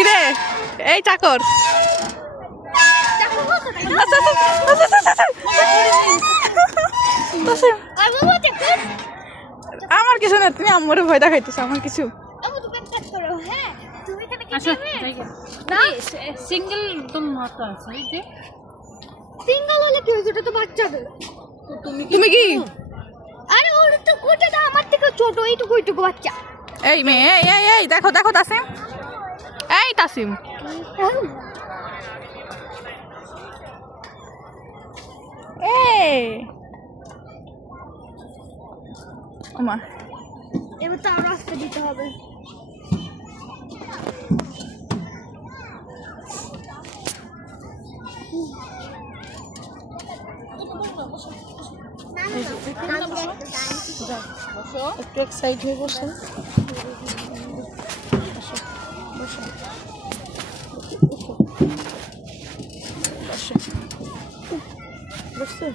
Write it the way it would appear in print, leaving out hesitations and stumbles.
কিরে এই চাকর আমার কিছু না, তুমি আমারও ভয় দেখাইতেছো। আমার কিছু সিঙ্গেল একদম মাত্র আছে এই যে সিঙ্গেল হলে কি হয়েছে? ওটা তো বাচ্চাদের। তুমি কি আরে ওটা তো আমার থেকে ছোট, এইটুকু বাচ্চা। এই মেয়ে এই এই এই দেখো দেখো তাসিম, এই তাসিম এই ওমা এবার তো আরো আসতে দিতে হবে। একটু এক সাইড হয়ে বসে বসে